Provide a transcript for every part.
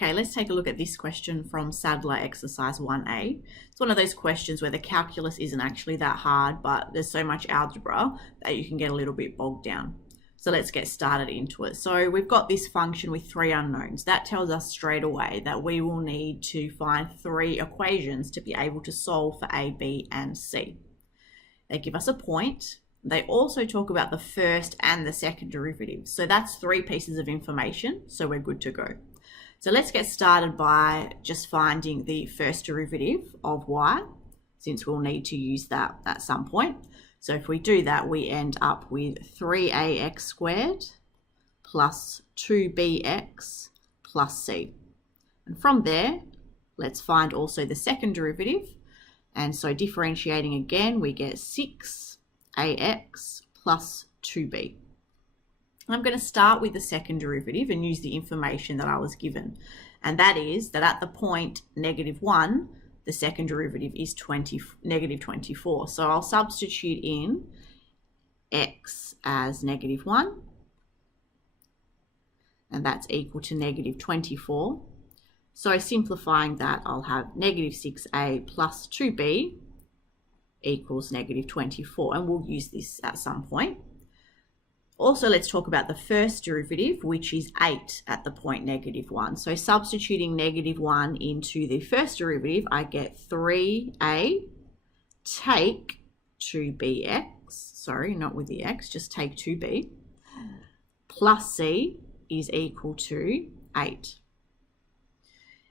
Okay, let's take a look at this question from Sadler exercise 1A. It's one of those questions where the calculus isn't actually that hard, but there's so much algebra that you can get a little bit bogged down. So let's get started into it. So we've got this function with three unknowns. That tells us straight away that we will need to find three equations to be able to solve for A, B, and C. They give us a point. They also talk about the first and the second derivative. So that's three pieces of information, so we're good to go. So let's get started by just finding the first derivative of y, since we'll need to use that at some point. So if we do that, we end up with 3ax squared plus 2bx plus c. And from there, let's find also the second derivative. And so differentiating again, we get 6ax plus 2b. I'm going to start with the second derivative and use the information that I was given. And that is that at the point -1, the second derivative is -24. So I'll substitute in x as -1. And that's equal to -24. So simplifying that, I'll have -6a plus 2b equals -24. And we'll use this at some point. Also, let's talk about the first derivative, which is 8 at the point -1. So substituting -1 into the first derivative, I get 3a take 2bx, sorry, not with the x, just take 2b, plus c is equal to 8.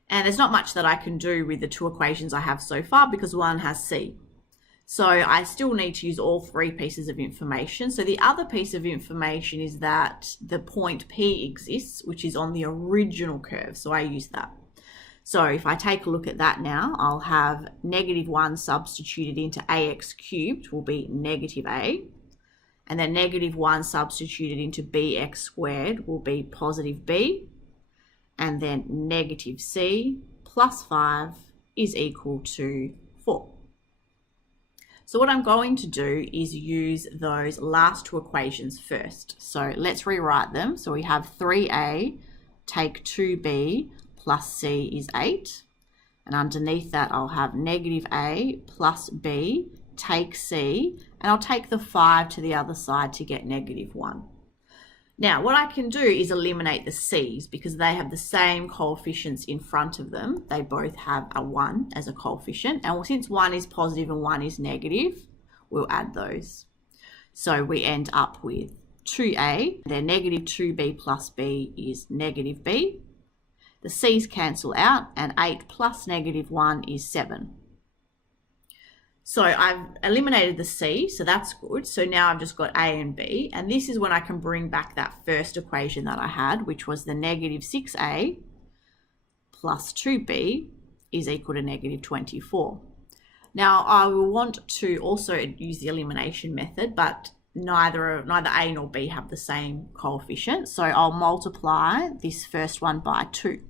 And there's not much that I can do with the two equations I have so far because one has c. So I still need to use all three pieces of information. So the other piece of information is that the point P exists, which is on the original curve. So I use that. So if I take a look at that now, I'll have -1 substituted into ax cubed will be -a. And then -1 substituted into bx squared will be +b. And then -c plus 5 is equal to 4. So what I'm going to do is use those last two equations first. So let's rewrite them. So we have 3a take 2b plus c is 8. And underneath that, I'll have -a plus b take c. And I'll take the 5 to the other side to get -1. Now, what I can do is eliminate the c's because they have the same coefficients in front of them. They both have a 1 as a coefficient. And since one is positive and one is negative, we'll add those. So we end up with 2a. Then -2b plus b is -b. The c's cancel out, and 8 plus -1 is 7. So I've eliminated the c, so that's good. So now I've just got a and b, and this is when I can bring back that first equation that I had, which was the -6a plus 2b is equal to -24. Now I will want to also use the elimination method, but neither a nor b have the same coefficient. So I'll multiply this first one by 2,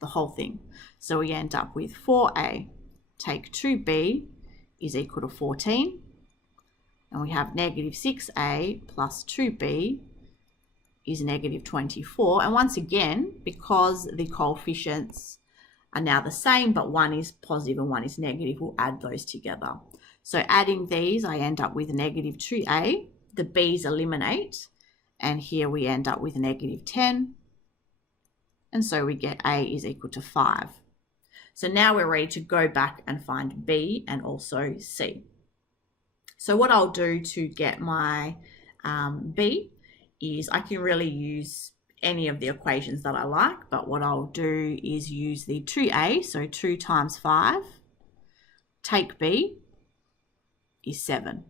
the whole thing. So we end up with 4a take 2b is equal to 14, and we have -6a plus 2b is -24. And once again, because the coefficients are now the same, but one is positive and one is negative, we'll add those together. So adding these, I end up with -2a, the b's eliminate, and here we end up with -10, and so we get a is equal to 5. So now we're ready to go back and find B and also C. So what I'll do to get my B is I can really use any of the equations that I like, but what I'll do is use the 2a, so 2 times 5, take B is 7.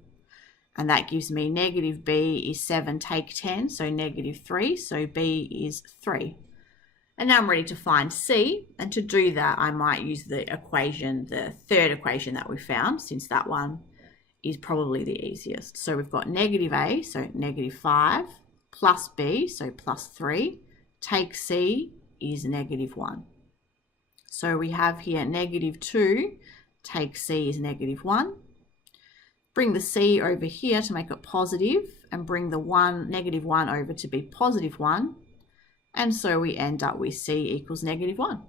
And that gives me -b is 7 take 10, so -3, so B is 3. And now I'm ready to find C, and to do that I might use the equation, the third equation that we found, since that one is probably the easiest. So we've got -a, so -5, plus B, so +3, take C is -1. So we have here -2, take C is -1. Bring the C over here to make it positive, and bring the -1 over to be +1. And so we end up with C equals -1.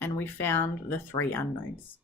And we found the 3 unknowns.